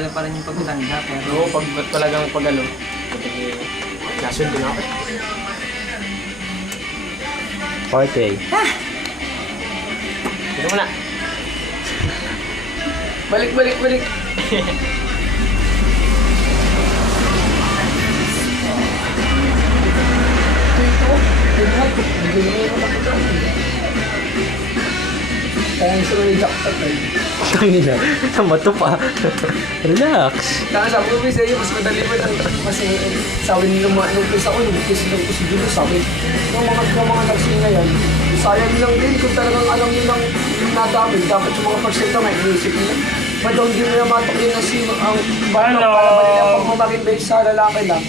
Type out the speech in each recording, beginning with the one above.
talaga pa rin yung pagtanda, pero... Oo, pag talagang pag-ano, nasundo na ako. Party. Dito mo na. Balik. Kaya gusto ko yung jackpot eh. Tangin na. Tama to pa. Relax. Kaya sabi ko sa'yo, mas madali mo lang. Kasi sabi nila nung isa ko, nung si Juno, sabi, yung mga nagsing na yan, sayang lang din kung talagang alam nilang nadamig. Dapat yung mga pagsita nga, inisip nila. Ba't daw hindi nila matok yun na sino ang balang para ba nila pagmamaging base sa lalaki lang.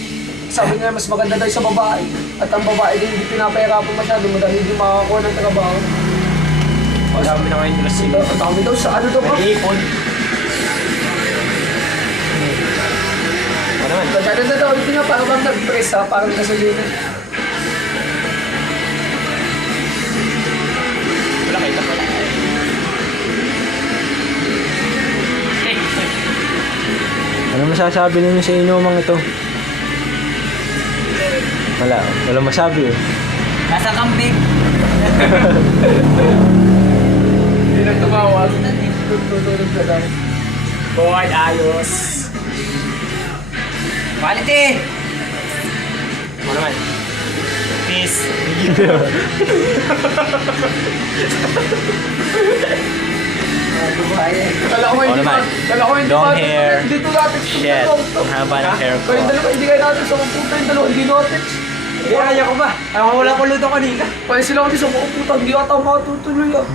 Sabi nila mas maganda daw sa babae. At ang babae din hindi pinapahirapan masyado, madali hindi makakakuha ng trabaho. Marami na ngayon lasing. Ang dami daw sa ano daw ba? Nag-iipon. Ano naman? Maganda daw, hindi nga parang bang nag-press ha, parang gasolina. Wala kayo tapos. Ano masasabi ninyo sa inumang ito? Wala masabi eh. Nasa kambing. Hindi na tumawag. Tutulog ka daw. Boy, ayos. Quality! Ano naman? Peace. Kala ko hindi naman? Long hair. Dito natin. Shit. Haba ng hair ko. Kaya dalawa, hindi kayo natin sa pupunta yung dalawa, hindi natin. Kaya ko ba? Wala ko luto kanina. Kaya sila kami sa pupunta, hindi ata makatutuloy ah.